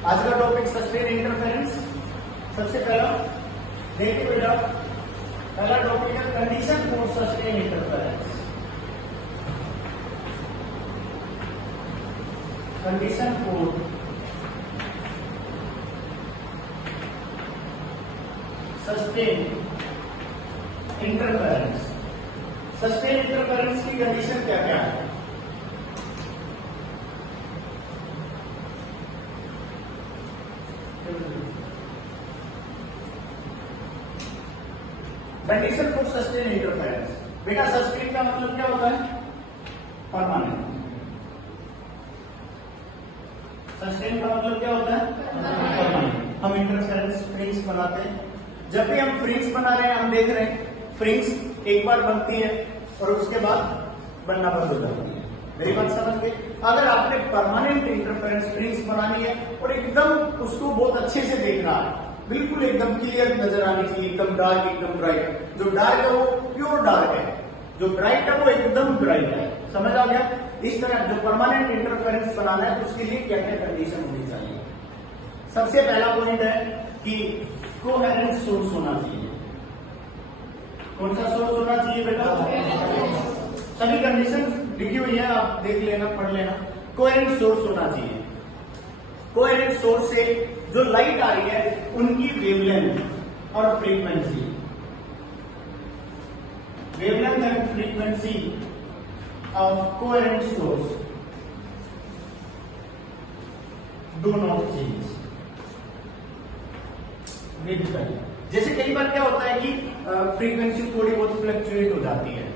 आज का topic sustain interference. सबसे पहला देखिए बेटा, पहला टॉपिक है condition for sustain interference. Condition for sustain interference. Sustain interference की कंडीशन क्या क्या है? Condition for sustain interference. बेटा सस्टेन का मतलब क्या होता है? परमानेंट। सस्टेन का मतलब क्या होता है? परमानेंट। हम इंटरफेरेंस फ्रिंज बनाते हैं। जब भी हम फ्रिंज बना रहे हैं, हम देख रहे हैं फ्रिंज एक बार बनती है और उसके बाद बनना बंद हो जाती है। मेरी बात समझ गए? अगर आपने परमानेंट इंटरफेरेंस फ्रिंज बनानी है और एकदम उसको बहुत अच्छे से देखना है, बिल्कुल एकदम क्लियर नजर आनी चाहिए, एकदम डार्क एकदम ब्राइट। जो डार्क है वो प्योर डार्क है, जो ब्राइट है वो एकदम ब्राइट है। समझ आ गया? इस तरह जो परमानेंट इंटरफेरेंस बनाना है तो उसके लिए क्या क्या कंडीशन होनी चाहिए? सबसे पहला पॉइंट है कि कोहेरेंट सोर्स होना चाहिए। कौन सा सोर्स होना चाहिए बेटा? सभी कंडीशन लिखी हुई है, आप देख लेना, पढ़ लेना। कोहेरेंट सोर्स होना चाहिए। कोहेरेंट सोर्स से जो लाइट आ रही है उनकी वेवलेंथ और frequency, wavelength and frequency of coherent source do not change with time. जैसे कई बार क्या होता है कि फ्रीक्वेंसी थोड़ी बहुत फ्लक्चुएट हो जाती है।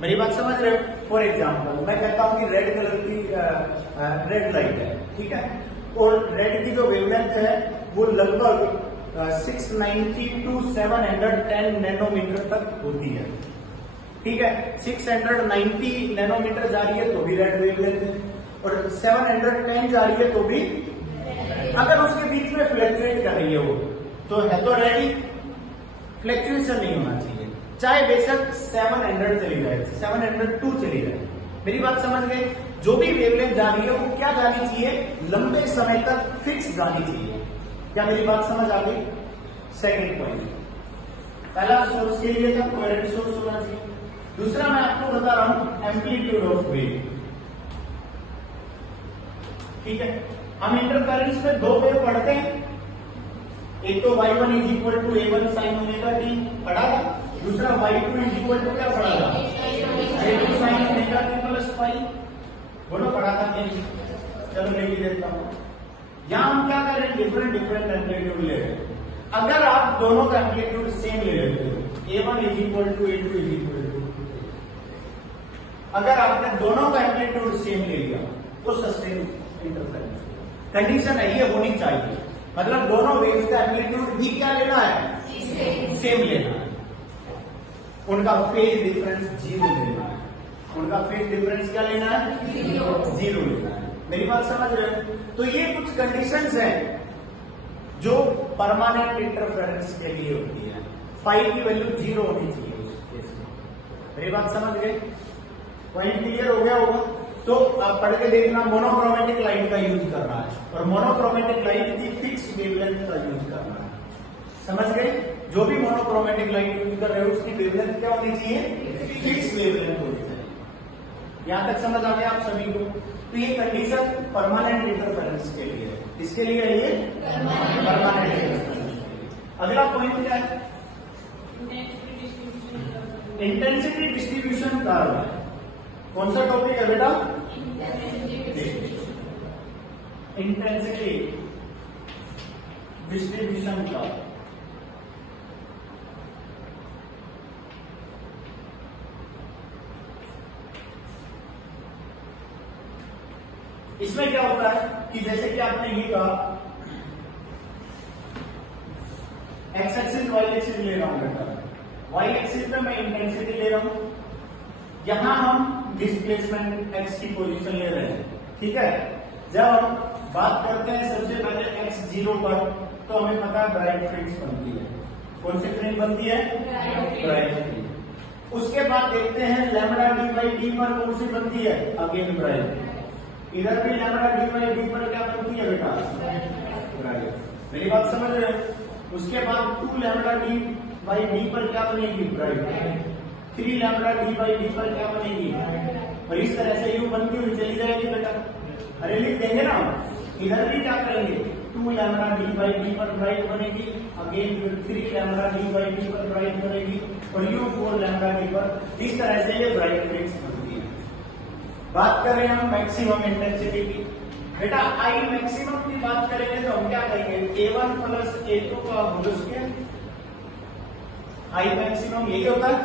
मेरी बात समझ रहे हो? फॉर एग्जाम्पल मैं कहता हूं कि रेड कलर की रेड लाइट है, ठीक है, और रेड की जो वेवलेंथ है वो लगभग 690 to 710 नैनोमीटर तक होती है, ठीक है। 690 नैनोमीटर जा रही है तो भी रेड वेवलेंथ है, और 710 जा रही है तो भी। अगर उसके बीच में फ्लक्चुएट कर रही है वो, तो है तो रेड ही, फ्लक्चुएशन नहीं होना चाहिए, चाहे बेशक 700 चली जाए, 702 चली जाए। मेरी बात समझ गए? जो भी वेवलेंथ जा रही है वो क्या जानी चाहिए? लंबे समय तक फिक्स जानी चाहिए। क्या मेरी बात समझ आ गई? सेकंड पॉइंट, पहला सोर्स के लिए था कोहेरेंट सोर्स होना चाहिए। दूसरा मैं आपको बता रहा हूं एम्पलीट्यूड ऑफ वेव, ठीक है। हम इंटरफेरेंस में दो वेव पढ़ते हैं, एक तो y1 is equal to a1 sine omega t पढ़ा था, दूसरा y2 इज इक्वल टू क्या पढ़ा था? a2 sine omega t plus phi. बोलो पढ़ा था कि नहीं? चलो ले देता हूं। यहां हम क्या कर रहे हैं? डिफरेंट एम्पलीट्यूड ले रहे हैं। अगर आप दोनों का एम्पलीट्यूड सेम ले लेते हो, a1 is equal to a2 is equal to, अगर आपने दोनों का एम्पलीट्यूड सेम ले लिया तो सस्टेन इंटरफेरेंस कंडीशन है, ये होनी चाहिए। मतलब दोनों वेव्स का एम्पलीट्यूड भी क्या लेना है? सेम लेना है। उनका फेज डिफरेंस 0 लेना है। उनका फेज डिफरेंस क्या लेना है? 0 लेना है। मेरी बात समझ रहे हो? तो ये कुछ कंडीशंस हैं जो परमानेंट इंटरफेरेंस के लिए होती है। फाई की वैल्यू 0 होनी चाहिए उस केस में। मेरी बात समझ गए? पॉइंट क्लियर हो गया होगा? तो आप पढ़ के देखना, मोनोक्रोमेटिक लाइट का यूज करना है, और मोनोक्रोमेटिक लाइट की फिक्स वेवलेंथ का यूज करना है। समझ गए? जो भी मोनोक्रोमेटिक लाइट यूज कर रहे हो उसकी वेवलेंथ क्या होनी चाहिए? फिक्स वेवलेंथ होनी चाहिए। यहां तक समझ आ गया आप सभी को? तो ये कंडीशन परमानेंट इंटरफेरेंस के लिए है। इसके लिए है ये परमानेंट इंटरफेरेंस। अगला पॉइंट क्या है? Intensity distribution curve. कौन सा टॉपिक है बेटा? Intensity distribution curve. इसमें क्या होता है कि जैसे कि आपने ये कहा एक्स एक्सिस वाई एक्सिस ले रहा हूं बेटा, वाई एक्सिस में मैं इंटेंसिटी ले रहा हूं, यहां हम डिस्प्लेसमेंट एक्स की पोजीशन ले रहे हैं, ठीक है। जब हम बात करते हैं सबसे पहले एक्स 0 पर, तो हमें पता है ब्राइट फ्रिंज बनती है। कौन सी फ्रिंज बनती है? Bright fringe. उसके बाद देखते हैं लैम्डा डी बाई डी पर कौन सी बनती है? Again bright. इधर भी लैम्बडा डी बाई डी पर क्या बनती है बेटा, ब्राइट। मेरी बात समझ रहे हैं? उसके बाद 2 लैम्बडा डी बाई डी पर क्या बनेगी, bright. 3 lambda D by D पर क्या बनेगी, और इस तरह से यू बनती हुई चली जाएगी बेटा। अरे लिख देंगे ना, इधर भी क्या करेंगे, 2 लैम्बडा डी बाई डी पर ब्राइट बनेगी, again 3 lambda D by D पर ब्राइट बनेगी, और यू 4 लैम्बडा डी पर। इस तरह से ये ब्राइट रिंग्स बनती है। बात करें हम मैक्सिमम इंटेंसिटी की, बेटा आई मैक्सिमम की बात करेंगे तो हम क्या कहेंगे, A1 प्लस A2 का होल स्क्वायर। आई मैक्सिमम यही होता है।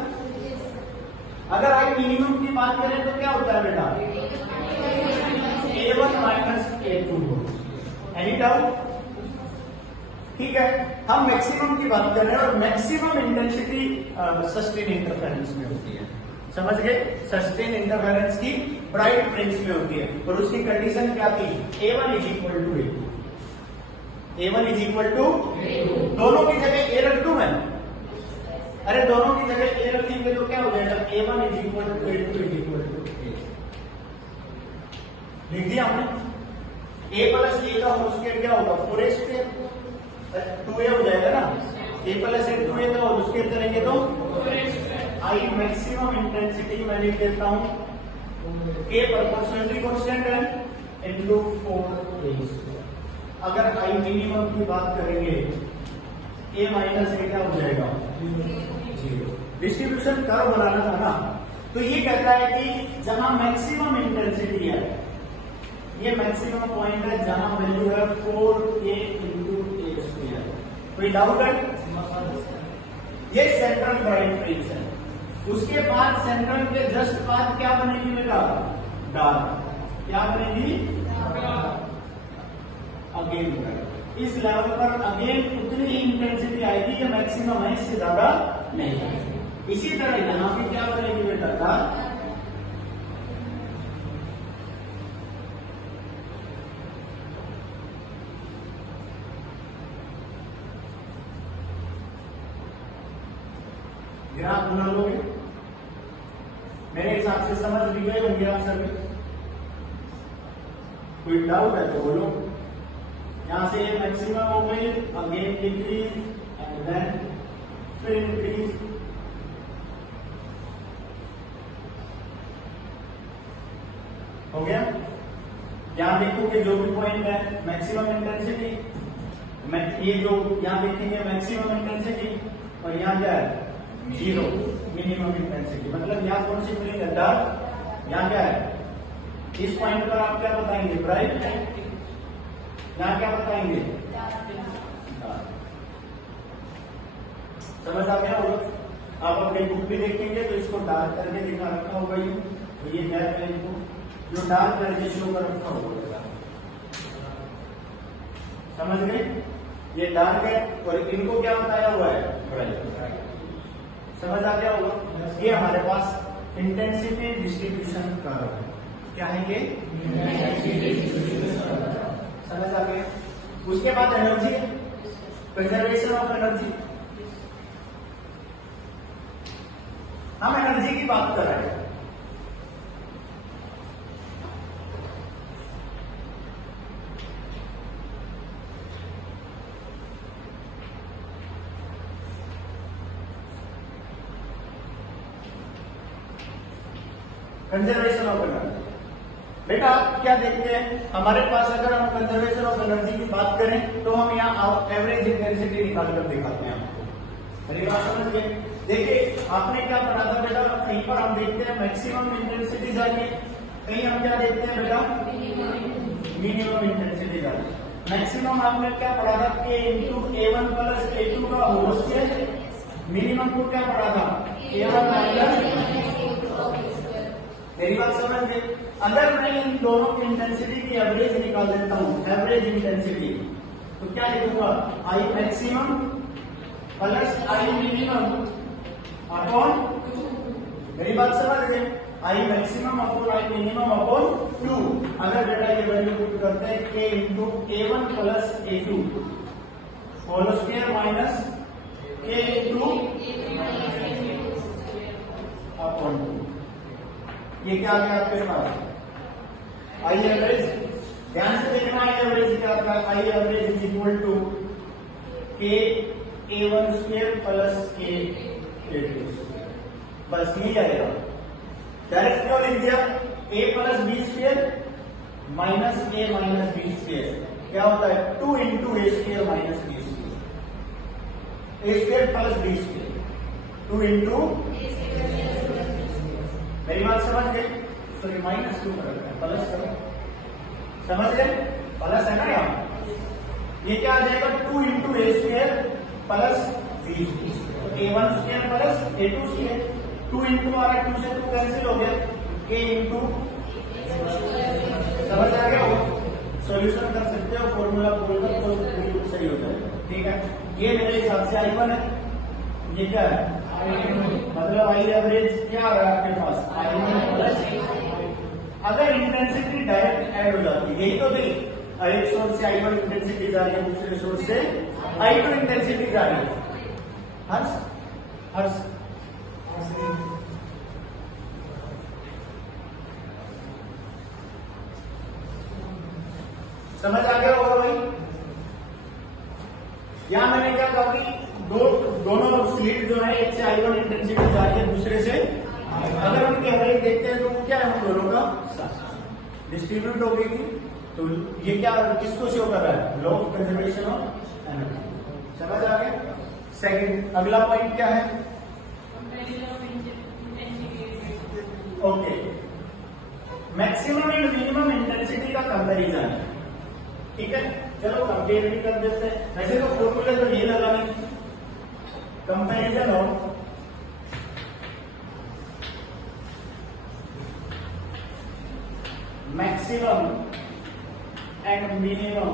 अगर आई मिनिमम की बात करें तो क्या होता है बेटा, A1 minus A2। Any doubt? ठीक है, हम मैक्सिमम की बात कर रहे हैं और मैक्सिमम इंटेंसिटी सस्टेन इंटरफेरेंस में होती है। समझ गए? सस्टेन इंटरफेरेंस की ब्राइट फ्रिंज में होती है, और उसकी कंडीशन क्या थी, A1 is equal to A2। A1 is equal to, दोनों की जगह A रख दूं मैं? अरे दोनों की जगह A रखेंगे तो क्या हो जाएगा, A1 is equal to A2 is equal to A। लिख दिया हमने। A प्लस A का होल स्क्वायर क्या होगा, 4A स्क्वायर, 2A हो जाएगा ना। A प्लस A 2A का होल स्क्वायर करेंगे तो आई मैक्सिमम इंटेंसिटी मैं लिख देता हूं, K प्रोपोर्शनली कांस्टेंट है, इनटू 4A स्क्वायर। अगर आई मिनिमम की बात करेंगे, A माइनस A क्या हो जाएगा, 0। डिस्ट्रीब्यूशन कर्व बनाना था ना, तो ये कहता है कि जहां मैक्सिमम इंटेंसिटी है, ये मैक्सिमम पॉइंट है जहां वैल्यू है 4A इंटू A स्क्वायर। कोई डाउट है? ये सेंट्रल ब्राइट फ्रिंज है। उसके बाद सेंट्रल के जस्ट बाद क्या बनेगी बेटा, डार्क। क्या बनेगी, अगेन ब्राइट। इस लेवल पर अगेन उतनी ही इंटेंसिटी आएगी, ये मैक्सिमम है, इससे ज्यादा नहीं है। इसी तरह यहां पे क्या बनेगी बेटा, डार्क। ग्राफ बना लोगे, मेरे हिसाब से समझ भी गए होंगे आप सभी। कोई डाउट है तो बोलो। यहां से मैक्सिमम हो गई, अगेन डिक्रीज एंड देन फिर इंक्रीज। हो गया? यहां देखो कि जो भी पॉइंट है मैक्सिमम इंटेंसिटी, ये जो यहां देखेंगे मैक्सिमम इंटेंसिटी, और यहां क्या है, 0 मिनिमम इंटेंसिटी। मतलब यहाँ कौन सी फिलिंग है, डार्क। यहाँ क्या है, इस पॉइंट पर आप क्या बताएंगे, ब्राइट। यहाँ क्या बताएंगे, डार्क। समझ आ गया होगा? आप अपनी बुक भी देखेंगे तो इसको डार्क करके दिखा रखा होगा, ये गैप है, इनको जो डार्क करके शो कर रखा होगा। समझ गए? ये डार्क है और इनको क्या बताया हुआ है, ब्राइट। समझ आ गया होगा? ये हमारे पास इंटेंसिटी डिस्ट्रीब्यूशन कर्व है। क्या है ये, समझ आ गया? उसके बाद एनर्जी, कंजर्वेशन ऑफ एनर्जी। हम एनर्जी की बात कर रहे हैं। कंजर्वेशन ऑफ एनर्जी, बेटा क्या देखते हैं, हमारे पास अगर हम कंजर्वेशन ऑफ एनर्जी की बात करें तो हम यहाँ एवरेज इंटेंसिटी निकाल कर दिखाते हैं आपको। मेरी बात समझ गए? देखिए आपने क्या पढ़ा था बेटा, कहीं पर हम देखते हैं मैक्सिमम इंटेंसिटी जाके, कहीं हम क्या देखते हैं बेटा, मिनिमम इंटेंसिटी जाके। मैक्सिमम आपने क्या पढ़ा था, K into A1 plus A2 का होल स्क्वायर। मिनिमम को क्या पढ़ा था, A1 माइनस। मेरी बात समझ गए? अगर मैं इन दोनों की इंटेंसिटी की एवरेज निकाल देता हूं, एवरेज इंटेंसिटी, तो क्या लिखूंगा, I maximum plus I minimum upon, मेरी बात समझ गए, I maximum upon I minimum upon 2। अगर बेटा ये वैल्यू पुट करते हैं, K into A1 plus A2 whole square minus K into upon 2। ये क्या आ गया आपके पास, आई एवरेज आई एवरेज क्या था? I average is equal to K A1 square plus के A2 स्क्वायर, बस यही आएगा। डायरेक्ट क्यों लिख दिया? A plus B square minus A minus B square क्या होता है? 2 into A square minus B square, A square plus B square, 2 into. मेरी बात समझ गए? सॉरी माइनस क्यों कर रहे हैं, प्लस करो, समझ गए? प्लस है ना यहाँ, ये क्या आ जाएगा? 2 into A square plus B square, तो A1 square plus A2 square, 2 into आ रहा है, 2 से 2 कैंसिल हो गया, K इंटू, समझ आ गया? सॉल्यूशन कर सकते हो, फॉर्मूला बोलकर तो बिल्कुल सही हो जाएगा। ठीक है, ये मेरे हिसाब से I1 है, ये क्या है? मतलब आई एवरेज क्या आ रहा है आपके पास? I1 प्लस, अगर इंटेंसिटी डायरेक्ट ऐड हो जाती है, यही तो नहीं, एक सोर्स से I1 इंटेंसिटी जा रही है, दूसरे सोर्स से I2 इंटेंसिटी जा रही है। हर्ष हर्ष समझ आ गया होगा भाई? यहां मैंने क्या कहा कि दोनों स्लिट जो है, एक से I1 इंटेंसिटी जा रही है, दूसरे से, अगर हम एवरेज देखते हैं तो वो क्या है? हम दोनों का डिस्ट्रीब्यूट हो गई थी, तो ये क्या किसको शो कर रहा है? Law of conservation of energy. समझ आ गया? सेकंड, अगला पॉइंट क्या है? Okay, maximum and minimum intensity का कंपैरिजन है। ठीक है, चलो कंपेयर भी कर देते हैं। वैसे तो फॉर्मूला तो ये लगाने, comparison of maximum and minimum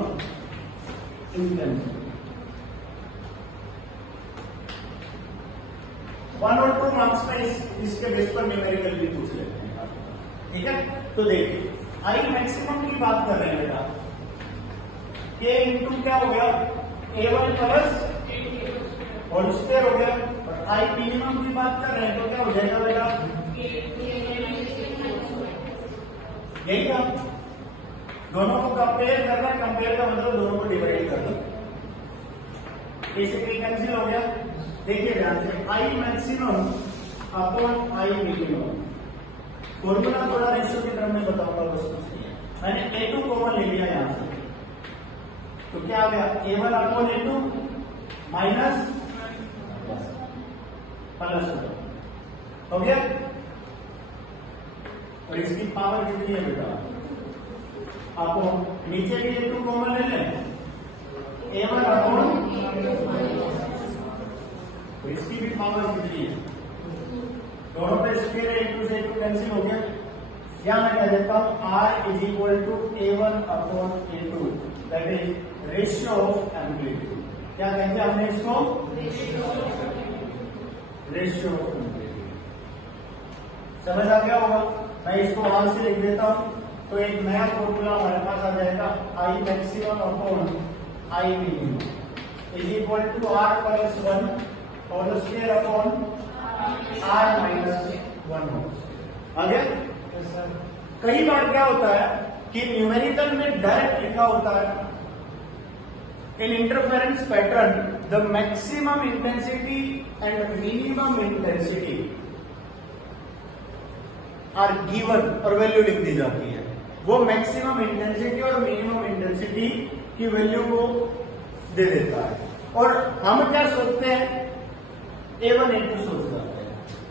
intensity, 1 और 2 मार्क्स में इसके बेस पर न्यूमेरिकल भी पूछ लेते हैं। ठीक है, तो देखिए आई मैक्सिमम की बात कर रहे हैं बेटा, के इंटू क्या हो गया? A1 प्लस होल स्क्वायर हो गया, और आई मिनिमम की बात कर रहे हैं तो क्या हो जाएगा बेटा? यही था, दोनों को कंपेयर करना, कंपेयर का मतलब दोनों को डिवाइड करना, बेसिकली कैंसिल हो गया। देखिए ध्यान से, आई maximum upon I minimum, formula थोड़ा रेशियो की टर्म में बताऊंगा, बस कुछ नहीं है। मैंने A2 कॉमन ले लिया यहां से, तो क्या आ गया? A1 upon A2 minus plus हो गया, और इसकी पावर कितनी है बेटा? आपको नीचे भी A2 कॉमन ले लें, A1 अपॉन, तो इसकी भी पावर कितनी है? दोनों पे स्क्वायर है, 2 से 2 कैंसिल हो गया। यहां मैं कह देता हूं R is equal to A1 upon A2, that is ratio of amplitude. क्या कहते हैं हमने इसको? Ratio of amplitude. समझ आ गया होगा? मैं इसको R से लिख देता हूं, तो एक नया फॉर्मूला हमारे पास आ जाएगा, I maximum upon I minimum is equal to R plus 1 और स्क्वायर अपॉन R माइनस 1 आ गया। कई बार क्या होता है कि न्यूमेरिकल में डायरेक्ट लिखा होता है, in interference pattern the maximum intensity and minimum intensity are given, और वैल्यू लिख दी जाती है। वो मैक्सिमम इंटेंसिटी और मिनिमम इंटेंसिटी की वैल्यू को दे देता है, और हम क्या सोचते हैं? A1 A2 सोच जाते हैं।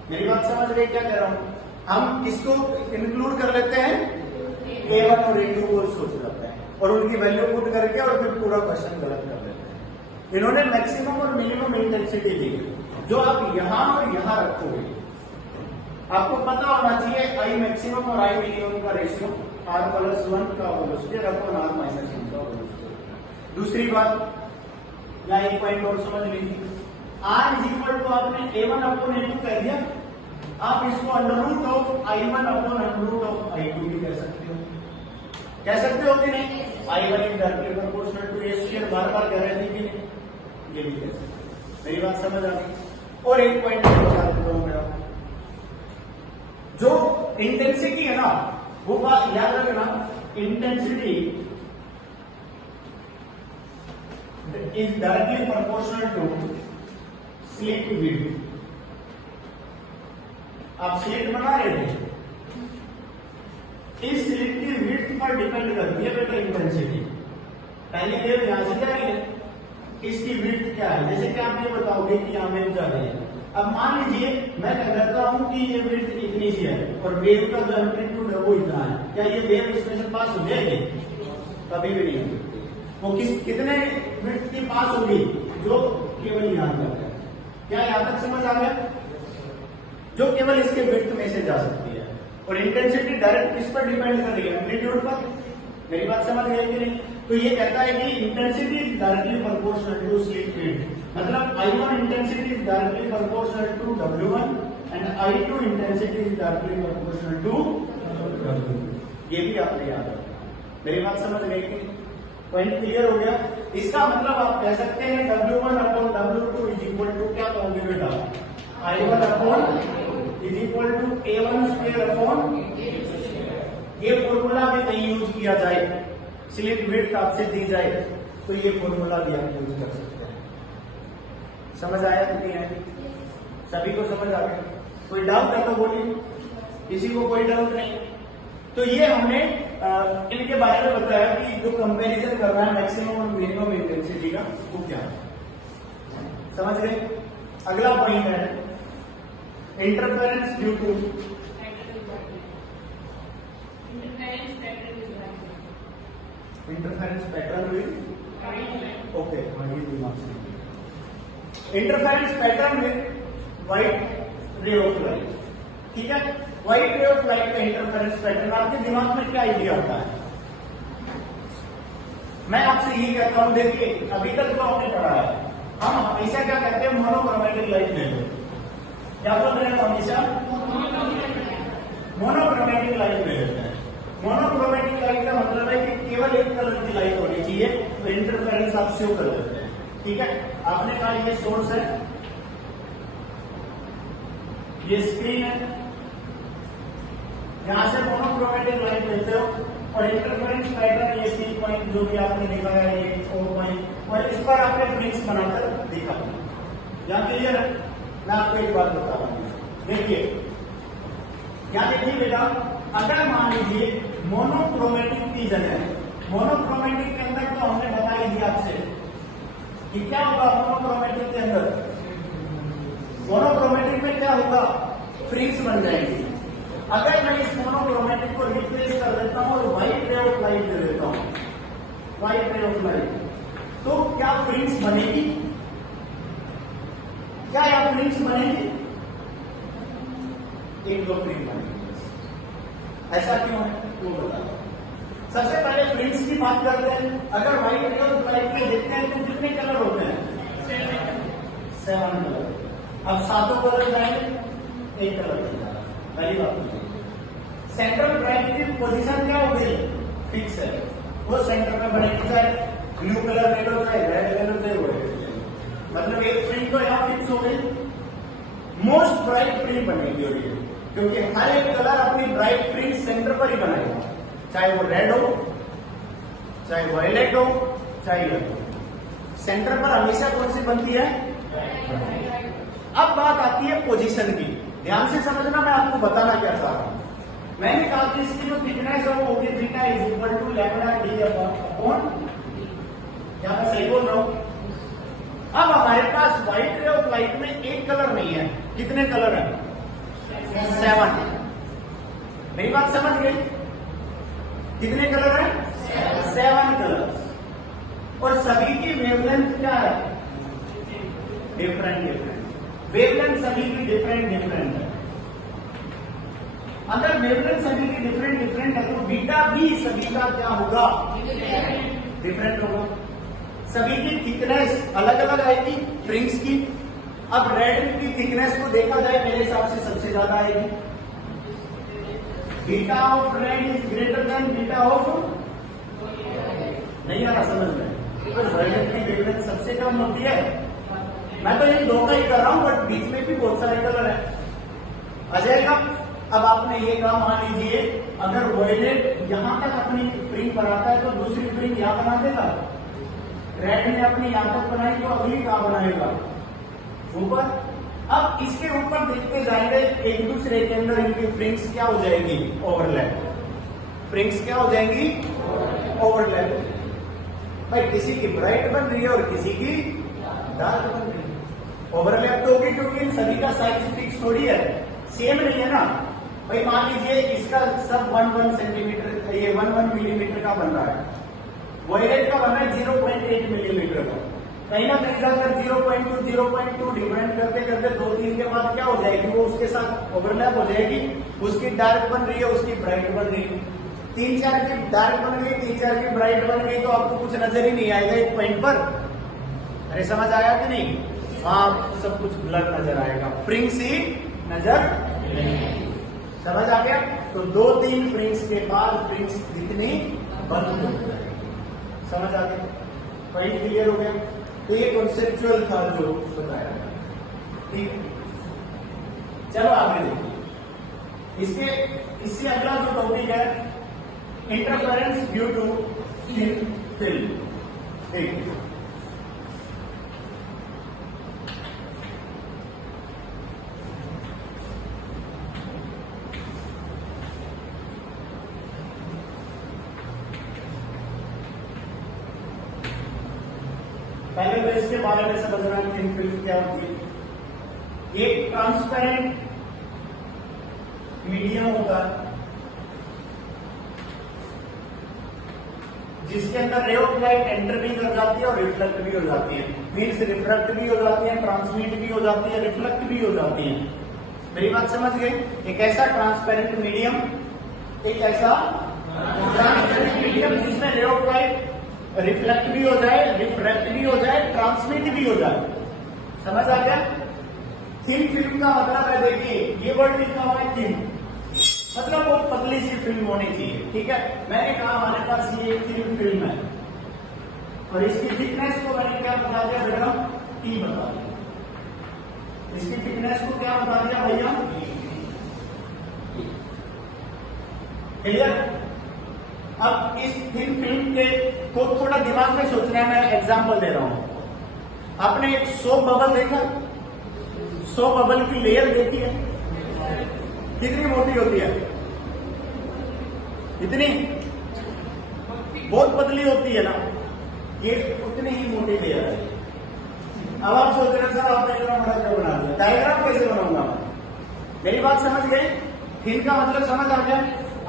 मेरी बात समझ गए क्या कह रहा हूं? हम किसको इंक्लूड कर लेते हैं? A1 और A2 को सोच जाते हैं, और उनकी वैल्यू पुट करके और फिर पूरा क्वेश्चन गलत कर देते हैं। इन्होंने मैक्सिमम और मिनिमम इंटेंसिटी दी, जो आप यहां और यहां रखोगे, आपको पता होना चाहिए आई मैक्सिमम और आई मिनिमम का रेशियो R प्लस 1 का whole square upon R minus 1 का होल स्क्वायर। दूसरी बात, या एक पॉइंट और समझ लीजिए, R इज इक्वल टू आपने A1 अपॉन A2 कह दिया, आप इसको under root of I1 upon under root of I2 भी कह सकते हो। कह सकते हो कि नहीं? I1 is directly proportional to A square, बार बार कह रहे थे कि नहीं? ये भी कह सकते हो। मेरी बात समझ आ गई? और एक पॉइंट बता देता हूं मेरा, जो इंटेंसिटी है ना, वो बात याद रखना, intensity is directly proportional to slit width. आप स्लिट बना रहे थे, इस स्लिट की विड्थ पर डिपेंड करती है बेटा इंटेंसिटी। पहली वेव यहां से जा रही है, इसकी विड्थ क्या है, जैसे कि आप ये बताओगे कि यहां वेव जा रही है। अब मान लीजिए मैं कहता हूं कि ये विड्थ इतनी सी है और वेव का जो एम्पलीट्यूड है वो इतना है, क्या ये वेव इसमें से पास हो जाएगी? कभी भी नहीं। वो कितने विड्थ के पास होगी? जो केवल यहां तक है। क्या यहां तक समझ आ गया? जो केवल इसके विड्थ में से जा सकती है। और इंटेंसिटी डायरेक्ट किस पर डिपेंड कर रही है? एम्पलीट्यूड पर। मेरी बात समझ गई कि नहीं? तो ये कहता है कि intensity is directly proportional to slit width, मतलब I1 intensity is directly proportional to W1 and I2 intensity is directly proportional to W2। ये भी आपने याद रखना। मेरी बात समझ गई कि पॉइंट क्लियर हो गया? इसका मतलब आप कह सकते हैं W1 upon W2 is equal to क्या कहोगे बेटा? I1 upon is equal to A1 square upon. ये फॉर्मूला भी कहीं यूज किया जाए, स्लिट विड्थ आपसे दी जाए तो ये फॉर्मूला भी आप यूज कर सकते हैं। समझ आया कि नहीं आया? सभी को समझ आ गया? कोई डाउट है तो बोलिए, किसी को कोई डाउट नहीं? तो ये हमने इनके बारे में बताया कि जो कंपैरिजन कर रहा है मैक्सिमम और मिनिमम इंटेंसिटी का वो क्या है। समझ गए? अगला पॉइंट है interference due to interference pattern with okay interference pattern with white ray of light. ठीक है, व्हाइट रे ऑफ लाइट का इंटरफेरेंस पैटर्न आपके दिमाग में क्या आइडिया आता है? मैं आपसे ये कहता हूं, देखिए अभी तक तो आपने पढ़ा है, हम हमेशा क्या कहते हैं? मोनोक्रोमेटिक लाइट ले लो। क्या बोल रहे हैं हमेशा? मोनोक्रोमेटिक लाइट ले लेते हैं। मोनोक्रोमेटिक लाइट का मतलब है कि केवल एक कलर की लाइट होनी चाहिए, तो इंटरफेरेंस आप शो कर देते हैं। ठीक है, आपने कहा ये सोर्स है, ये स्क्रीन है, यहां से मोनोक्रोमेटिक लाइट लेते हो और इंटरफेरेंस पैटर्न ये सी पॉइंट जो भी आपने दिखाया ये ओ पॉइंट, और इस पर आपने फ्रिंज बनाकर दिखा। यहां क्लियर है? मैं आपको एक बात बता रहा हूं, देखिए क्या देखिए बेटा, अगर मान लीजिए मोनोक्रोमेटिक की जगह, मोनोक्रोमेटिक के अंदर तो हमने बता ही दिया आपसे कि क्या होगा मोनोक्रोमेटिक के अंदर। मोनोक्रोमेटिक में क्या होगा? फ्रिंज बन जाएंगी। अगर मैं इस मोनोक्रोमेटिक को रिप्लेस कर देता हूं और व्हाइट रे ऑफ लाइट दे देता हूं, व्हाइट रे ऑफ लाइट, तो क्या फ्रिंज बनेगी? क्या यह फ्रिंज बनेगी? एक दो फ्रिंज बनेगी। ऐसा क्यों है वो बताओ। सबसे पहले फ्रिंज की बात करते हैं। अगर व्हाइट रे ऑफ लाइट में देखते हैं तो कितने कलर होते हैं? 7 कलर। अब सातों कलर जाएंगे, एक कलर बन जाएगा। पहली बात सेंट्रल ब्राइट की पोजीशन क्या हो गई? फिक्स है, वो सेंटर में बनेगी, चाहे ब्लू कलर ले लो, चाहे रेड ले लो, चाहे व्हाइट ले लो। मतलब एक फ्रिंज तो यहां फिक्स हो गई, मोस्ट ब्राइट फ्रिंज बनेगी। और ये क्योंकि हर एक कलर अपनी ब्राइट फ्रिंज सेंटर पर ही बनाएगा, चाहे वो रेड हो, चाहे वायलेट हो, चाहे येलो। सेंटर पर हमेशा कौन सी बनती है? अब बात आती है पोजीशन की। ध्यान से समझना, मैं आपको बताना क्या चाह रहा हूं। मैंने कहा कि इसकी जो थिकनेस है वो होगी theta is equal to lambda d upon. क्या मैं सही बोल रहा हूं? अब हमारे पास व्हाइट रे ऑफ लाइट में एक कलर नहीं है, कितने कलर है? 7। मेरी बात समझ गई? कितने कलर है? 7 कलर। और सभी की वेवलेंथ क्या है? डिफरेंट। वेवलेंथ सभी की डिफरेंट है। अगर वेवलेंथ सभी की डिफरेंट है तो बीटा भी सभी का क्या होगा? डिफरेंट होगा। सभी की थिकनेस अलग अलग आएगी फ्रिंग्स की। अब रेड की थिकनेस को देखा जाए मेरे हिसाब से सबसे ज्यादा आएगी। Beta of red is greater than beta of, नहीं आ रहा समझ में? तो रेड की वेवलेंथ सबसे कम होती है। मैं तो इन दो का ही कर रहा हूं, बट बीच में भी बहुत सारे कलर है, आ जाएगा। अब आपने ये कहा, मान लीजिए अगर वॉयलेट यहां तक अपनी फ्रिंज बनाता है तो दूसरी फ्रिंज यहां बना देगा, रेड ने अपनी आदत बनाई तो अगली कहां बनाएगा? ऊपर। अब इसके ऊपर देखते जाएंगे एक दूसरे के अंदर इनकी फ्रिंग्स क्या हो जाएगी? ओवरलैप। फ्रिंग्स क्या हो जाएंगी? ओवरलैप। भाई किसी की ब्राइट बन रही है और किसी की डार्क बन रही है। ओवरलैप तो होगी क्योंकि इन सभी का साइज फिक्स थोड़ी है, सेम नहीं है ना। भाई मान लीजिए इसका सब 1 सेंटीमीटर, ये 1 मिलीमीटर का बन रहा है, वायलेट का बन रहा है 0.8 मिलीमीटर का। कहीं ना कहीं जाकर 0.2 डिफरेंट करते करते 2-3 के बाद क्या हो जाएगी? वो उसके साथ ओवरलैप हो जाएगी। उसकी डार्क बन रही है, उसकी ब्राइट बन रही है। 3-4 की डार्क बन गई, 3-4 की ब्राइट बन गई, तो आपको कुछ नजर ही नहीं आएगा एक पॉइंट पर। अरे समझ आया कि नहीं? वहां सब कुछ ब्लर नजर आएगा, फ्रिंग्स ही नजर नहीं। समझ आ गया? तो 2-3 फ्रिंग्स के बाद फ्रिंग्स दिखनी बंद हो जाएगी। समझ आ गया? पॉइंट क्लियर हो गया? तो ये कॉन्सेप्चुअल था जो बताया, ठीक है। चलो आगे देखिए। इससे अगला जो टॉपिक है interference due to thin film. देखिए पहले तो इसके बारे में समझना है थिन फिल्म क्या होती है। एक ट्रांसपेरेंट मीडियम होता है जिसके अंदर रे ऑफ लाइट एंटर भी कर जाती है और रिफ्लेक्ट भी हो जाती है। मीन्स रिफ्रैक्ट भी हो जाती है, ट्रांसमिट भी हो जाती है, रिफ्लेक्ट भी हो जाती है। मेरी बात समझ गए? एक ऐसा ट्रांसपेरेंट मीडियम, एक ऐसा ट्रांसपेरेंट मीडियम जिसमें रे ऑफ लाइट रिफ्लेक्ट भी हो जाए, रिफ्रैक्ट भी हो जाए, ट्रांसमिट भी हो जाए। समझ आ गया? थिन फिल्म का मतलब है, देखिए ये वर्ड लिखा हुआ है थिन, मतलब वो पतली सी फिल्म होनी चाहिए, ठीक है। मैंने कहा हमारे पास ये एक थिन फिल्म है और इसकी थिकनेस को मैंने क्या बता दिया बेटा? टी बता दिया। इसकी थिकनेस को क्या बता दिया भैया? क्लियर? अब इस थिन फिल्म के को थोड़ा दिमाग में सोचना है, मैं एग्जांपल दे रहा हूं। आपने एक सोप बबल देखा? सोप बबल की लेयर देखी है? कितनी मोटी होती है? इतनी? बहुत पतली होती है ना, ये उतनी ही मोटी लेयर है। अब आप सोच रहे सर आपने इतना बड़ा क्यों बना दिया? डायग्राम कैसे बनाऊंगा? मेरी बात समझ गए? थिन का मतलब समझ आ गया?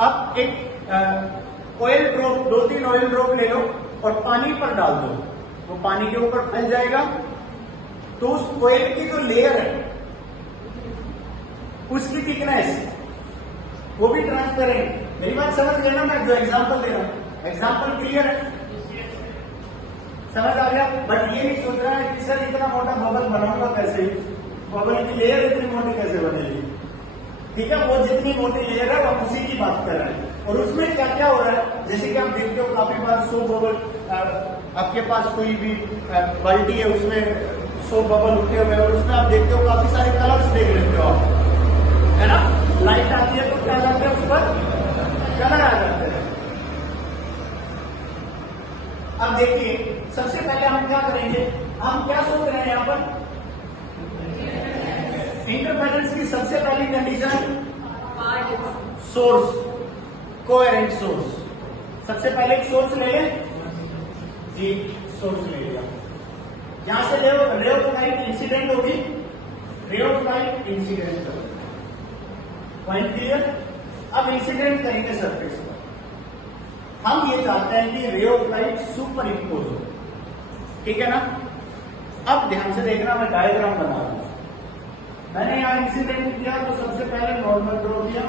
अब एक ऑयल ड्रॉप, 2-3 ऑयल ड्रॉप ले लो और पानी पर डाल दो, वो पानी के ऊपर फैल जाएगा। तो उस ऑयल की जो लेयर है उसकी थिकनेस वो भी ट्रांसपेरेंट। मेरी बात समझ गए ना? मैं जो एग्जांपल दे रहा हूं, एग्जांपल क्लियर है? समझ आ गया? बट ये नहीं सोच रहा है कि सर इतना मोटा बबल बनाऊंगा कैसे, बबल की लेयर इतनी मोटी कैसे बनेगी? ठीक है, वो जितनी मोटी लेयर है वो उसी की बात कर रहे हैं। और उसमें क्या क्या हो रहा है, जैसे कि आप देखते हो काफी बार सोप बबल, आपके पास कोई भी बाल्टी है उसमें सोप बबल उठे हुए हैं और उसमें आप देखते हो काफी सारे कलर्स देख लेते हो आप, है ना? लाइट आती है तो क्या जाते हैं उस पर? कलर आ जाते हैं। अब देखिए सबसे पहले हम क्या करेंगे, हम क्या सोच रहे हैं यहां पर? इंटरफेरेंस की सबसे पहली कंडीशन सोर्स, कोहेरेंट सोर्स। सबसे पहले एक सोर्स ले लें जी, सोर्स ले लिया। यहां से रे ऑफ लाइट इंसिडेंट होगी, रे ऑफ लाइट इंसिडेंट होगी। Point clear? अब इंसिडेंट करेंगे सरफेस पर। हम ये चाहते हैं कि रे ऑफ लाइट सुपर इम्पोज हो, ठीक है ना? अब ध्यान से देखना, मैं डायग्राम बना रहा हूं। मैंने यहां इंसिडेंट किया तो सबसे पहले नॉर्मल ड्रॉ किया।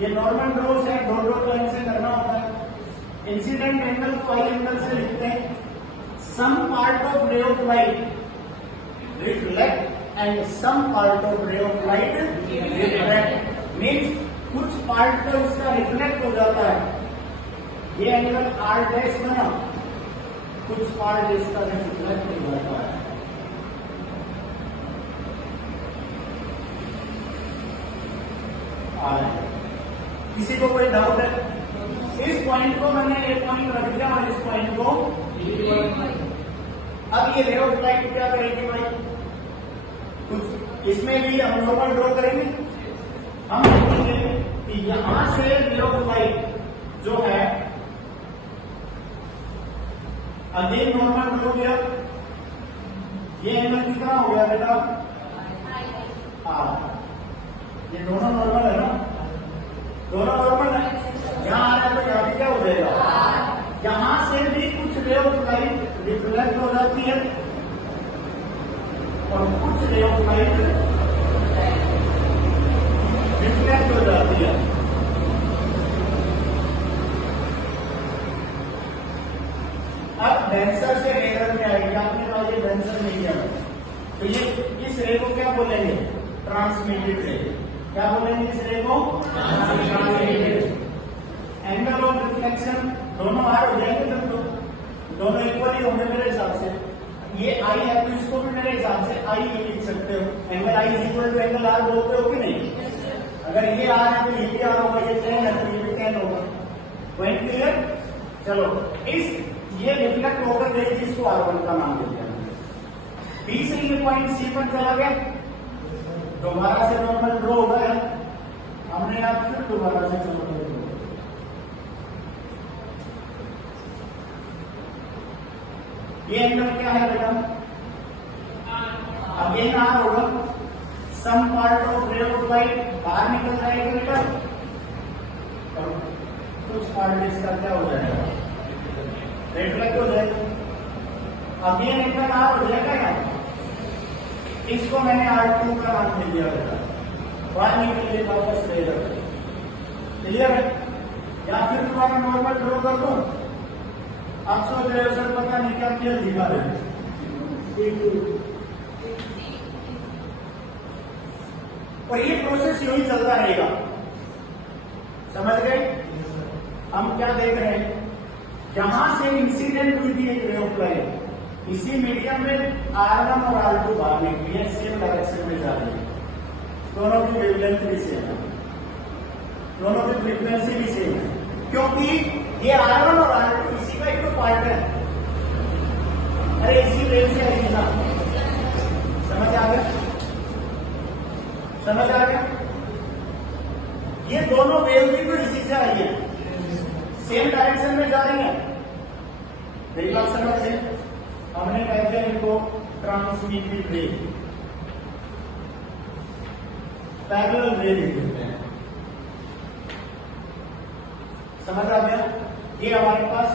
ये नॉर्मल ड्रॉ से डॉट लाइन से करना होता है। इंसिडेंट एंगल को आई एंगल से लिखते हैं। Some part of ray of light reflect and some part of ray of light reflect. Means कुछ पार्ट पर उसका रिफ्लेक्ट हो जाता है, ये एंगल आर डैश बना, कुछ पार्ट इसका रिफ्लेक्ट हो जाता है। किसी को कोई डाउट है? इस पॉइंट को मैंने ए पॉइंट रख दिया और इस पॉइंट को अब ये रे ऑफ लाइट क्या करेंगे भाई, कुछ इसमें भी हम नॉर्मल ड्रॉ करेंगे। हम देखेंगे कि यहां से रे ऑफ लाइट जो है अगेन नॉर्मल ड्रॉ किया, ये एंगल कितना हो गया बेटा, ये दोनों नॉर्मल है ना, दोनों नॉर्मल है, यहां आ रहा है तो यहां भी क्या हो जाएगा, यहां से भी कुछ रे ऑफ लाइट रिफ्लेक्ट हो जाती है और कुछ रे ऑफ लाइट रिफ्लेक्ट हो जाती है। अब डेंसर से रेयर में आएगी, आपने कहा ये डेंसर मीडियम है, तो ये इस रे को क्या बोलेंगे, ट्रांसमिटेड रे। क्या बोलेंगे इस रे को, ट्रांसमिटेड। एंगल ऑफ रिफ्लेक्शन दोनों आर हो जाएंगे, जब तो दोनों इक्वली होंगे मेरे हिसाब से। ये आई है तो इसको भी मेरे हिसाब से आई ही लिख सकते हो, angle i is equal to angle r बोलते हो कि नहीं। अगर ये आर है तो ये भी आर होगा, ये 10 है तो ये भी 10 होगा। Point clear. चलो इस ये रिफ्लेक्ट होकर गई थी, इसको R1 का नाम दे दिया। बी से ये पॉइंट सी पर चला गया, दोबारा से नॉर्मल ड्रॉ हो गया, हमने आप फिर दोबारा से नॉर्मल ड्रॉ, ये एंगल क्या है बेटा, अगेन आर होगा, some part of ray of light बाहर निकल जाएगा बेटा और कुछ पार्ट इसका क्या हो जाएगा, रिफ्लेक्ट हो जाएगा। अगेन एंगल आर हो जाएगा यहाँ, इसको मैंने R2 का नाम दे दिया बेटा, बाहर निकल के वापस ले जाएगा। क्लियर है। या फिर तुम्हारा नॉर्मल ड्रॉ कर दो, आप सोच रहे हो सर पता नहीं क्या किया दिखा रहे, और ये प्रोसेस यूं ही चलता रहेगा, समझ गए। हम क्या देख रहे हैं, यहां से इंसिडेंट हुई थी एक रे ऑफ लाइट, इसी मीडियम में R1 और R2 बाहर निकली है, सेम डायरेक्शन में जा रही है, दोनों की वेवलेंथ भी सेम है, दोनों की फ्रीक्वेंसी भी सेम है, क्योंकि ये R1 और R2 इसी का एक तो पार्ट है। अरे इसी वेव से आई ना, समझ आ गया, समझ आ गया। ये दोनों वेव भी तो इसी से आई है, सेम डायरेक्शन में जा रही है, मेरी बात समझ है। हमने कहते हैं इनको ट्रांसमिटेड रे, पैरेलल रे लिख देते हैं, समझ आ गया। ये हमारे पास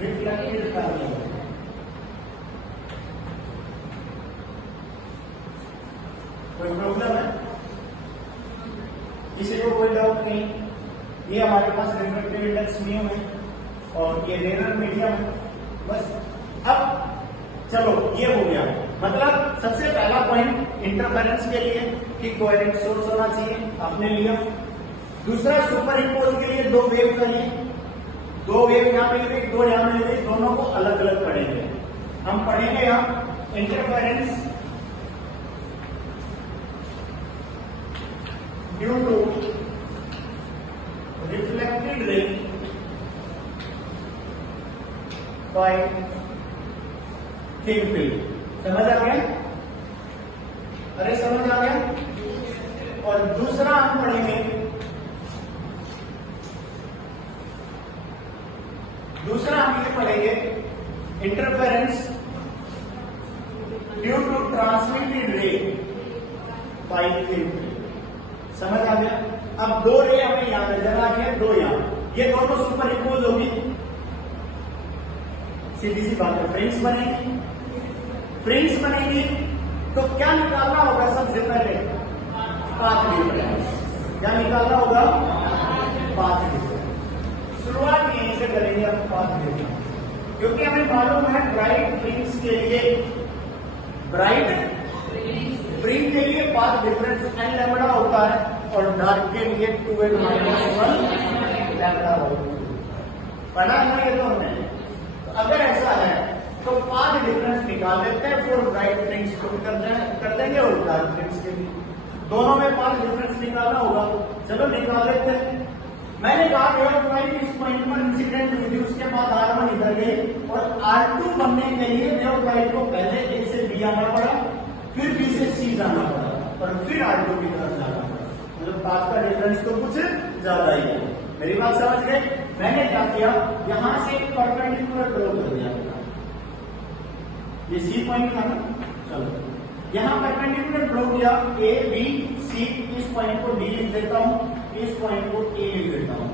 रिफ्लेक्टेड पैरेलल है। कोई प्रॉब्लम है, किसी को कोई डाउट नहीं। ये हमारे पास रिफ्लेक्टिव इंडेक्स म्यू है और ये रेयर मीडियम है, बस। अब चलो ये हो गया, मतलब सबसे पहला पॉइंट इंटरफेरेंस के लिए कि कोहेरेंट सोर्स होना चाहिए, आपने लिया। दूसरा सुपर इम्पोज के लिए दो वेव चाहिए, दो वेव यहां मिल गई, दो यहां मिल गई, दोनों को अलग अलग पढ़ेंगे। हम पढ़ेंगे यहां interference due to reflected ray by thin film. समझ आ गया, अरे समझ आ गया। और दूसरा हम पढ़ेंगे, दूसरा हम ये पढ़ेंगे इंटरफेरेंस ड्यू टू ट्रांसमिटेड रे बाय थिन फिल्म। समझ आ गया। अब दो रे हमें यहां नजर आ गया, दो यहां, ये दोनों सुपर इम्पोज होगी, सीधी सी बात है, फ्रिंज बनेगी। फ्रिंज बनेगी तो क्या निकालना होगा सबसे पहले, पाथ डिफरेंस। क्या निकालना होगा, पाथ डिफरेंस। शुरुआत यहीं से करेंगे हम पाथ डिफरेंस, क्योंकि हमें मालूम है ब्राइट फ्रिंज के लिए, ब्राइट फ्रिंज के लिए पाथ डिफरेंस n लैम्बडा होता है और डार्क के लिए 2n - 1 लैम्बडा होता है। पढ़ा है ये तो हमने। तो अगर ऐसा है तो पाथ डिफरेंस निकाल लेते हैं, फिर ब्राइट फ्रिंज को कर देंगे और डार्क फ्रिंज के लिए, दोनों में पाथ डिफरेंस निकालना होगा। चलो निकाल लेते हैं। मैंने कहा वेव फ्लाइट इस पॉइंट पर इंसिडेंट हुई थी, उसके बाद R1 इधर गई और R2 बनने के लिए वेव फ्लाइट को पहले A से B आना पड़ा, फिर B से C जाना पड़ा और फिर R2 की तरफ जाना पड़ा। मतलब पाथ का डिफरेंस तो कुछ ज्यादा ही है। मेरी बात समझ गए? मैंने क्या किया, यहां से एक परपेंडिकुलर ड्रॉ कर दिया, ये C पॉइंट था ना, चलो यहां परपेंडिकुलर ड्रॉ किया A B C, इस पॉइंट को D लिख देता हूं, इस पॉइंट को A लिख देता हूं।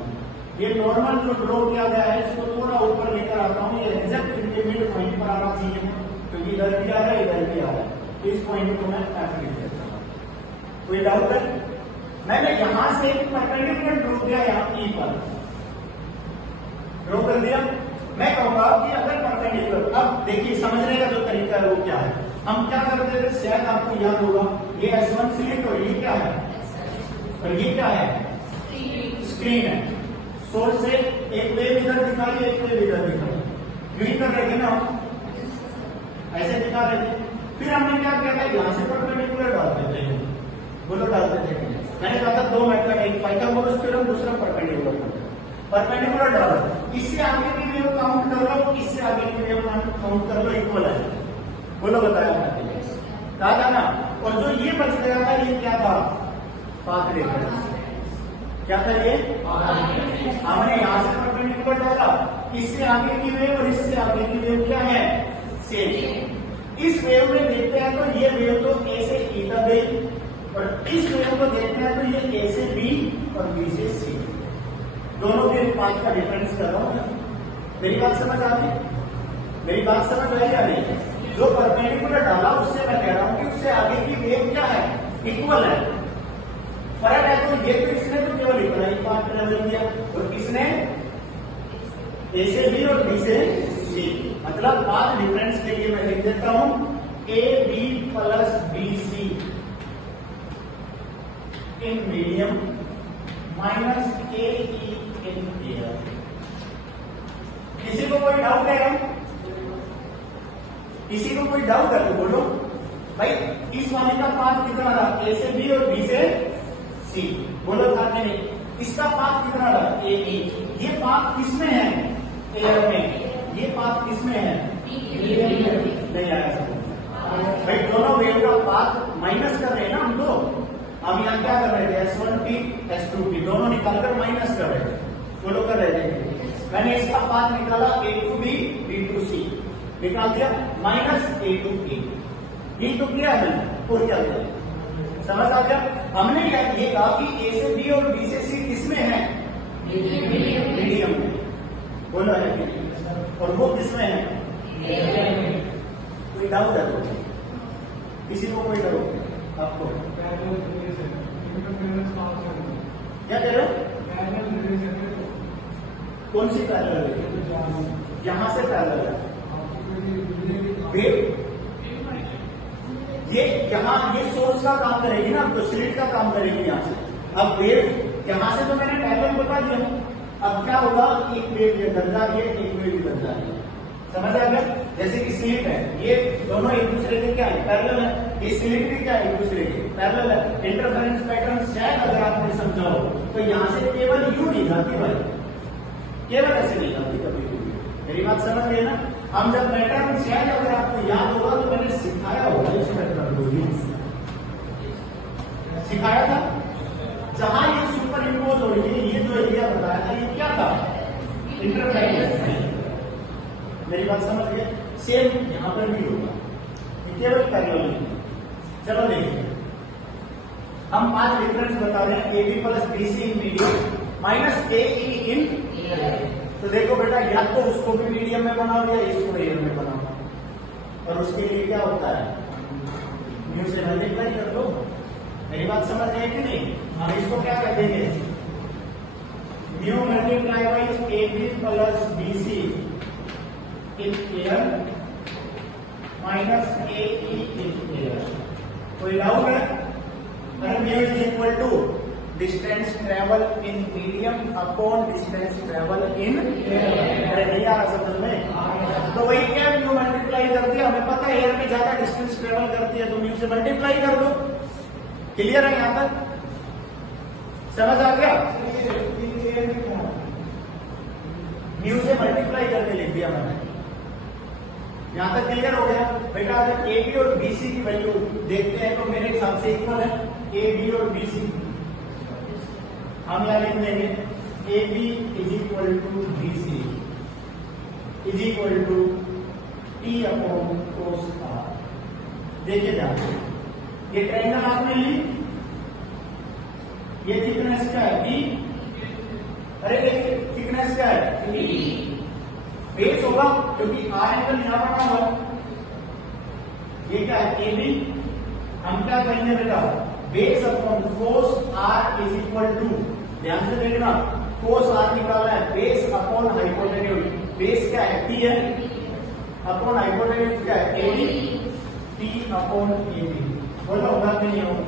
ये नॉर्मल जो ड्रॉ किया गया है इसको थोड़ा ऊपर लेकर आता हूं, ये एग्जैक्ट इनके मिड पॉइंट पर आना चाहिए क्योंकि इधर भी आ रहा है इधर भी आ रहा है। इस पॉइंट को मैं F लिख देता हूं। कोई डाउट है? मैंने यहां से एक परपेंडिकुलर ड्रॉ किया यहां E पर, ड्रॉ कर दिया। मैं कहूंगा कि अगर परपेंडिकुलर, अब देखिए समझने का जो तरीका है वो क्या है, हम क्या करते थे, शायद आपको याद होगा, ये S1 स्लिट और ये क्या है, और ये क्या है, स्क्रीन है। सोर्स से एक वेव इधर दिखाई, एक वेव इधर दिखाई, यूं कर रहे थे ना, ऐसे दिखा रहे थे। फिर हमने क्या किया था, यहां से परपेंडिकुलर डालते थे, बोलो डालते थे। मैंने कहा था दो मेथड, एक पाइथागोरस थ्योरम, दूसरा परपेंडिकुलर मेथड। परपेंडिकुलर डालो, इससे आगे की वेव काउंट कर लो, इससे आगे की वेव काउंट कर लो, इक्वल है। बोलो बताया कहा था ना। और जो ये बच गया था ये क्या था, पाथ डिफरेंस। क्या था ये, हमने यहां से परपेंडिकुलर डाला, इससे आगे की वेव और इससे आगे की वेव क्या है, सेम। इस वेव में देखते हैं तो ये वेव तो A से E तक गई, और इस वेव को देखते हैं तो ये A से B और B से C, दोनों के पाथ का डिफरेंस कर रहा हूं। मेरी बात समझ आ रही? मेरी बात समझ आई या नहीं? जो परपेंडिकुलर डाला उससे मैं कह रहा हूं कि उससे आगे की वेव क्या है, इक्वल है। फर्क है तो ये तो इसने तो केवल इतना ही पाथ ट्रेवल किया, और किसने A से B और B से C। मतलब पाथ डिफरेंस के लिए मैं लिख देता हूं AB plus BC in medium minus AE in air. किसी को कोई डाउट है? किसी को कोई डाउट है तो बोलो भाई, इस वाले का पाथ कितना रहा, A से B और B से C, बोलो था नहीं। इसका पाथ कितना रहा, AE। ये पाथ किसमें है, एयर में। ये पाथ किसमें है, नहीं आया भाई। दोनों वेव का पाथ माइनस कर रहे हैं ना हम लोग। हम यहाँ क्या कर रहे थे, S1T S2T दोनों निकालकर माइनस कर रहे थे, बोलो कर रहे थे। मैंने इसका पाथ निकाला A to B B to C, निकाल दिया, माइनस A to E। ये तो किया है मैंने, और क्या किया, समझ आ गया? हमने क्या ये कहा कि A से B और B से C किसमें है, मीडियम में, बोलो है, और वो किसमें है, कोई डाउट है तो? किसी को कोई डाउट आपको? क्या कह रहे हो? कौन सी पैरेलल है, यहां से पैरेलल है वेव, ये यहां ये सोर्स का काम करेगी ना, तो स्लिट का काम करेगी यहां से। अब वेव यहां से तो मैंने पैरेलल बता दिया, अब क्या होगा, एक वेव इधर जा रही है, एक वेव इधर जा रही है, समझ आ गया? जैसे कि स्लिट है, ये दोनों एक दूसरे के क्या है, पैरेलल है। ये स्लिट भी क्या है, एक दूसरे के पैरेलल है। इंटरफेरेंस पैटर्न शायद अगर आपने समझा हो तो यहां से केवल यू नहीं जाती भाई, केवल ऐसे नहीं जाती कभी भी। मेरी बात समझ गए ना? हम जब पैटर्न शायद अगर आपको याद होगा तो मैंने सिखाया होगा इस पैटर्न को, सिखाया था जहां ये सुपर इम्पोज हो रही है, ये जो एरिया बताया था ये क्या था, इंटरफेरेंस। मेरी बात समझ गए? सेम यहां पर भी होगा, केवल पैरेलल नहीं। चलो देखिए, हम पांच डिफरेंस बता रहे हैं, AB plus BC in medium minus AE इन, तो देखो बेटा या तो उसको भी मीडियम में बनाओ या इसको एयर में बनाओ, और उसके लिए क्या होता है, म्यू से मल्टीप्लाई कर दो। मेरी बात समझ गए कि नहीं? हम इसको क्या कह देंगे, mu multiply by AB plus BC in air minus AE in air. कोई डाउट है? Mu is equal to distance travel in medium upon distance travel in air. अरे नहीं आ रहा समझ में? तो वही क्या, म्यू मल्टीप्लाई कर दिया, हमें पता है एयर में ज्यादा डिस्टेंस ट्रेवल करती है तो म्यू से मल्टीप्लाई कर दो। क्लियर है यहां तक? समझ आ गया? म्यू से मल्टीप्लाई करके लिख दिया मैंने। यहां तक क्लियर हो गया बेटा? अगर ए बी और बी सी की वैल्यू देखते हैं तो मेरे हिसाब से इक्वल है ए बी और बी सी। हम यहां लिख देंगे A B is equal to B C is equal to t upon cos r. देखिए ध्यान से, ये ट्रायंगल आपने ली, ये थिकनेस क्या है बी, अरे थिकनेस क्या है बेस होगा क्योंकि आर एंगल यहां बना हुआ। ये क्या है ए बी, हम क्या करेंगे बेटा base upon cos r is equal to, ध्यान से देखना कोस आर निकालना है, बेस अपॉन हाइपोटेन्यूज। बेस क्या है टी है, अपॉन हाइपोटेन्यूज क्या है A B, t upon A B. बोलो होगा कि नहीं होगा?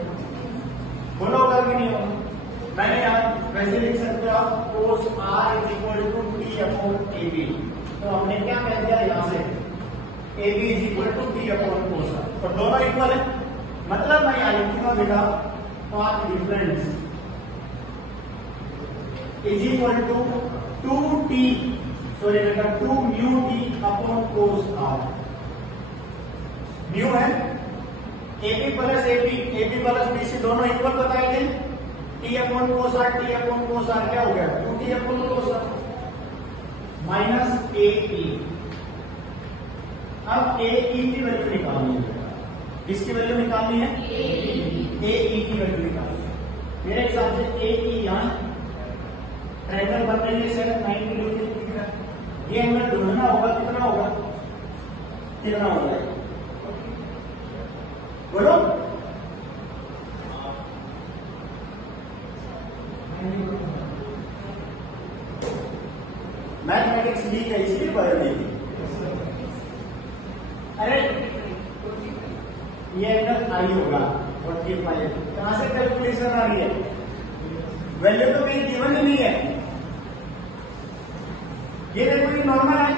बोलो होगा कि नहीं होगा? मैंने यहाँ वैसे लिख सकते हो आप cos r is equal to t upon A B. तो हमने क्या कह दिया यहां से A B is equal to t upon cos r, और दोनों इक्वल है। मतलब मैं यहां लिखूंगा बेटा path difference is equal to 2t, sorry बेटा 2 mu t upon cos r. Mu है A B plus B C दोनों इक्वल बताएंगे। T upon cos r, t upon cos are क्या हो गया 2t upon cos r minus A E. अब A ई की value निकालनी है, किसकी वैल्यू निकालनी है ए ई की वैल्यू निकालनी है। मेरे हिसाब से ए ई यहां ट्रायंगल बनने के लिए शायद 90 डिग्री दिख रहा है। ये एंगल ढूंढना होगा, कितना होगा, कितना होगा बोलो? मैथमेटिक्स ली है इसलिए पढ़ ली। अरे ये एंगल आई होगा 45, कहां से कैलकुलेशन आ रही है? वैल्यू तो कहीं गिवन ही नहीं है। ये देखो ये नॉर्मल है,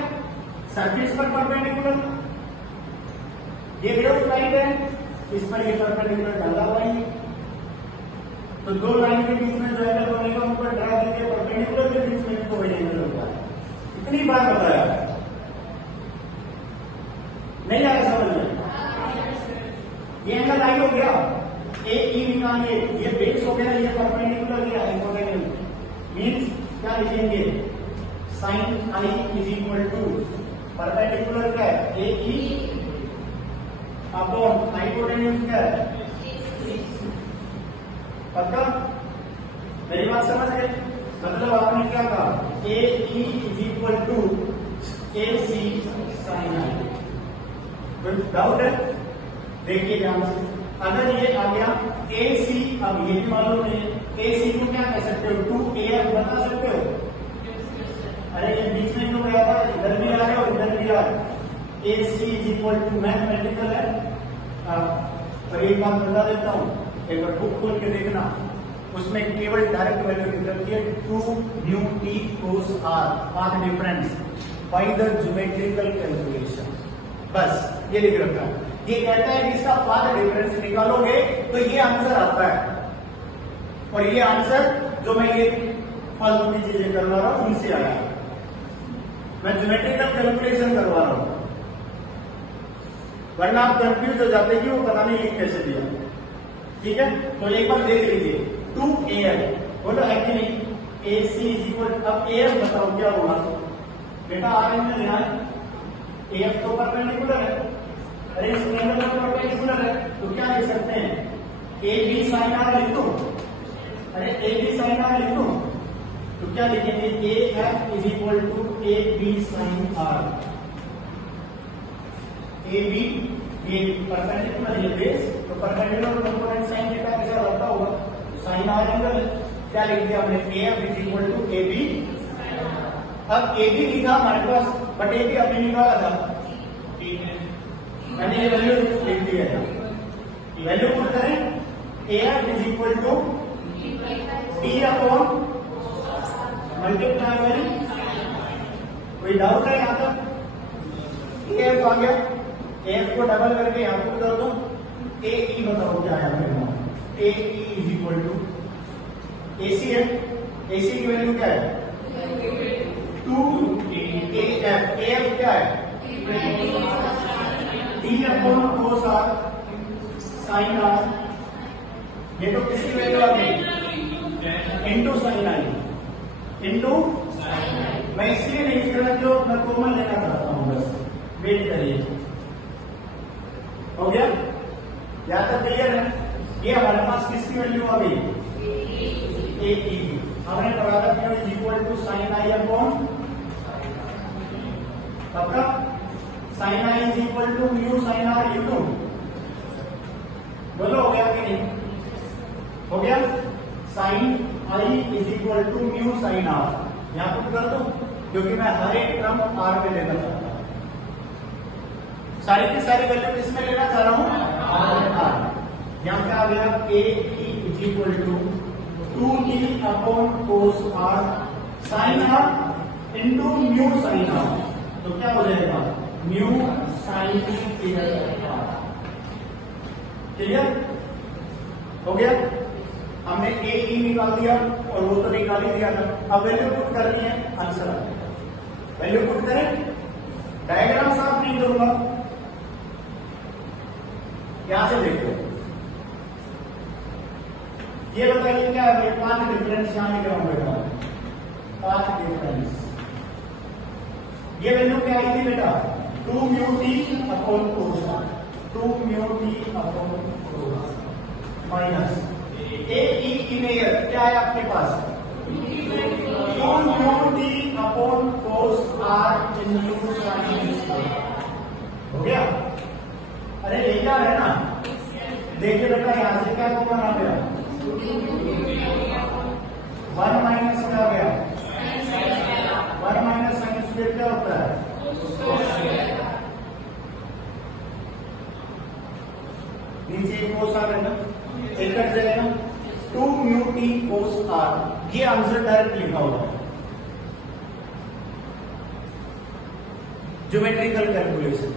सरफेस पर परपेंडिकुलर, ये वेव लाइन है, इस पर ये परपेंडिकुलर डाला हुआ है। तो दो लाइन के बीच में जो एंगल बनेगा उन पर ड्रा करके परपेंडिकुलर के बीच में कोई एंगल होता है। इतनी बार बताया, नहीं आया समझ में? ये एंगल आई हो गया, ए ई निकालिए, ये बेस हो गया, ये परपेंडिकुलर, ये हाइपोटेन्यूज। मींस क्या लिखेंगे sine i is equal to perpendicular क्या है ए ई अपॉन हाइपोटेन्यूज क्या है। पक्का? मेरी बात समझ गए? मतलब आपने क्या कहा A E is equal to A C sine i. कोई डाउट है? देखिए ध्यान से, अगर ये आ गया ए सी, अब ये भी मालूम है ए सी को क्या कह सकते हो 2AF बता सकते हो? अरे ये बीच में तो गया था, इधर भी आ रहा है और इधर भी आ रहा है। ए सी इज इक्वल टू मैथमेटिकल है, पर एक बात बता देता हूं, एक बार बुक खोल के देखना, उसमें केवल डायरेक्ट वैल्यू निकलती है 2 mu t cos are, path difference by the geometrical calculation. बस ये लिख रखा है। ये कहता है कि इसका पाथ डिफरेंस निकालोगे तो ये आंसर आता है, और ये आंसर जो मैं ये फालतू की चीजें करवा रहा हूं उनसे आया, मैं ज्योमेट्रिकल कैलकुलेशन करवा रहा हूं। वरना आप कंफ्यूज हो जाते कि वो पता नहीं लिख कैसे दिया। ठीक है, तो एक बार देख लीजिए 2AF, बोलो है कि नहीं? AC इज इक्वल, अब AF बताओ क्या होगा बेटा? आर एंगल यहाँ है, AF तो परपेंडिकुलर है, अरे इस एंगल तो परपेंडिकुलर है, तो क्या लिख सकते हैं AB sin R लिख दो। अरे AB sin R लिख दो तो क्या लिखेंगे AF is equal to AB sin R। AB ये परपेंडिकुलर ये बेस, तो परपेंडिकुलर कंपोनेंट साइन थीटा के साथ आता होगा, तो साइन आर एंगल क्या लिख दिया हमने AF is equal to AB। अब AB लिखा हमारे पास, बट AB हमने निकाला था, मैंने ये वैल्यू लिख दी है। वैल्यू पुट करें AF is equal to T upon multiply करें। कोई डाउट है यहां तक? AF आ गया, AF को डबल करके यहां पर कर दो, AE बताओ क्या है? AE is equal to AC है, AC की वैल्यू क्या है 2AF, AF क्या है T/cos r sin r, ये तो किसकी वैल्यू आ गई इंटू साइन आई इंटू, मैं इसलिए नहीं लिख रहा जो मैं कॉमन लेना चाहता हूं, बस वेट करिए, हो गया, यहां तक क्लियर है। ये हमारे पास किसकी वैल्यू आ गई ए की, हमने पढ़ा था कि is equal to sine i upon, पक्का, sine i is equal to mu sine r into, बोलो हो गया कि नहीं, हो गया, sine i is equal to mu sine r, यहां पुट कर दो क्योंकि मैं हर एक टर्म आर में लेना चाहता हूं, सारी की सारी वैल्यू किसमें लेना चाह रहा हूं आर, यहां पे आ गया A is equal to 2t upon cos r sine r into mu sine r, तो क्या हो जाएगा म्यू साइन आर, क्लियर हो गया, हमने ए ई निकाल दिया और वो तो निकाल ही दिया था, अब वैल्यू पुट करनी है, आंसर आ जाएगा, वैल्यू पुट करें, डायग्राम साफ नहीं करूंगा, यहां से देखो, ये बताइए क्या है, 5 डिफरेंस यहां लिख रहा हूं बेटा, 5 डिफरेंस, ये वैल्यू क्या आई थी बेटा 2 mu t upon cos, 2 mu t upon cos minus A E इमेयर क्या है आपके पास 2 mu t upon cos r into sine, हो गया, अरे ये क्या है ना, देखिए बेटा यहां से क्या कॉमन आ गया 1 माइनस क्या आ गया 1 माइनस साइन स्क्वायर क्या होता है, नीचे कोस आ गया, एक कट जाएगा 2 म्यू टी कोस आर, ये आंसर डायरेक्ट लिखा हुआ है, ज्योमेट्रिकल कैलकुलेशन,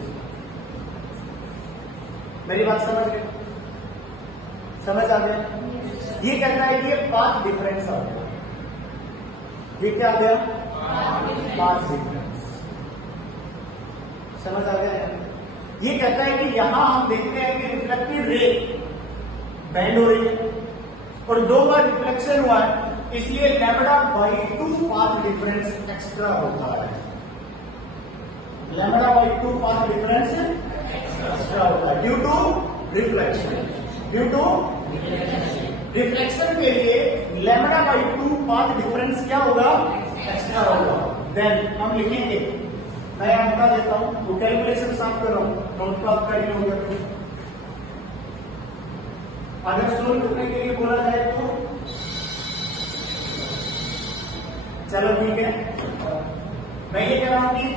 मेरी बात समझ गए, समझ आ गया, ये कहता है कि ये 5 डिफरेंस आ गया, ये क्या आ गया 5 डिफरेंस, समझ आ गया, ये कहता है कि यहां हम देखते हैं कि रिफ्लेक्टिव रे बैंड हो रही है और 2 बार रिफ्लेक्शन हुआ है, इसलिए λ/2 पाथ डिफरेंस एक्स्ट्रा होता है, λ/2 पाथ डिफरेंस एक्स्ट्रा होता है due to reflection, due to reflection के लिए λ/2 पाथ डिफरेंस क्या होगा एक्स्ट्रा होगा, देन हम लिखेंगे, मैं यहां बता देता हूं, तो कैलकुलेशन साफ कर रहा हूं, नोट तो आपका ही होगा, अगर सोल्व करने के लिए बोला जाए तो चलो ठीक है, मैं ये कह रहा हूं कि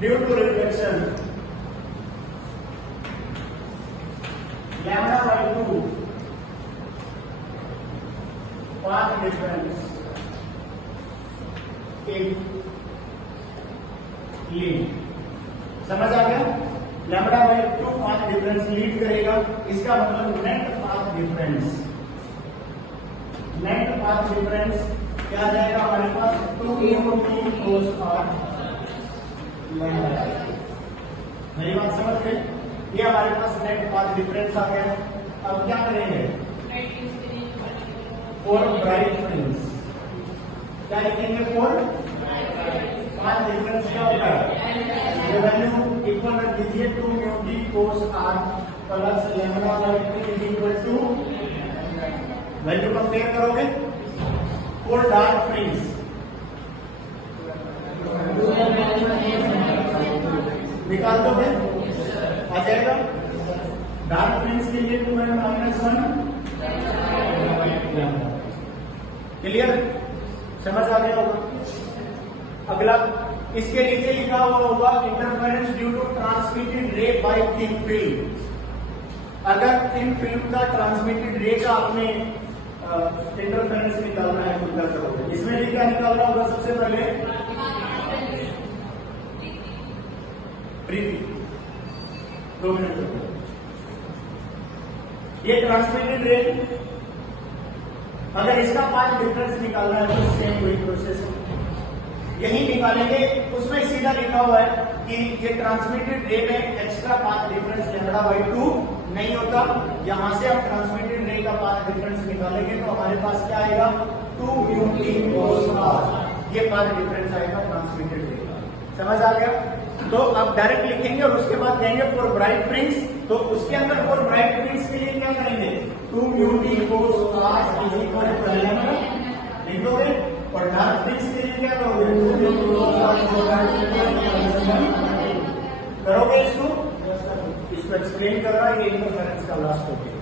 due to reflection λ/2 path difference एक लीड, समझ आ गया, λ/2 पाथ डिफरेंस लीड करेगा, इसका मतलब net path difference, net path difference क्या आ जाएगा हमारे पास 2 म्यू टी कोस आर, मेरी बात समझ गए, ये हमारे पास नेट पाथ डिफरेंस आ गया, अब क्या करेंगे फॉर ब्राइट फ्रिंज, क्या लिखेंगे फॉर पाथ डिफरेंस क्या होगा, ये वैल्यू इक्वल रख दीजिए 2 mu t cos r plus λ/2 is equal to, value compare करोगे फॉर डार्क फ्रिंज, निकाल दोगे आ जाएगा, डार्क फ्रिंज के लिए 2 -1, क्लियर, समझ आ गया होगा। अगला इसके नीचे लिखा हुआ होगा इंटरफेरेंस ड्यू टू ट्रांसमिटेड रे बाय थिन फिल्म, अगर थिन फिल्म का ट्रांसमिटेड रे का आपने इंटरफेरेंस निकालना है तो क्या करोगे, इसमें भी क्या निकालना होगा, सबसे पहले रिपीट 2 मिनट रुको। ये ट्रांसमिटेड रे, अगर इसका पाथ डिफरेंस निकालना है तो सेम वही प्रोसेस है, यही निकालेंगे। उसमें सीधा लिखा हुआ है कि ये ट्रांसमिटेड रे में एक्स्ट्रा पाथ डिफरेंस λ/2 नहीं होता। यहां से हम ट्रांसमिटेड रे का पाथ डिफरेंस निकालेंगे तो हमारे पास क्या आएगा 2μt cos r, ये पाथ डिफरेंस आएगा ट्रांसमिटेड रे का। समझ आ गया? तो अब डायरेक्ट लिखेंगे और उसके बाद कहेंगे फॉर ब्राइट फ्रिंज, तो उसके अंदर फॉर ब्राइट फ्रिंज के लिए क्या करेंगे 2μt cos r is equal to ln लिख दोगे, और डार्क फ्रिंज के लिए क्या करोगे 2μt cos r करोगे। इसको एक्सप्लेन कर रहा है, ये इंटरफेरेंस का लास्ट टॉपिक।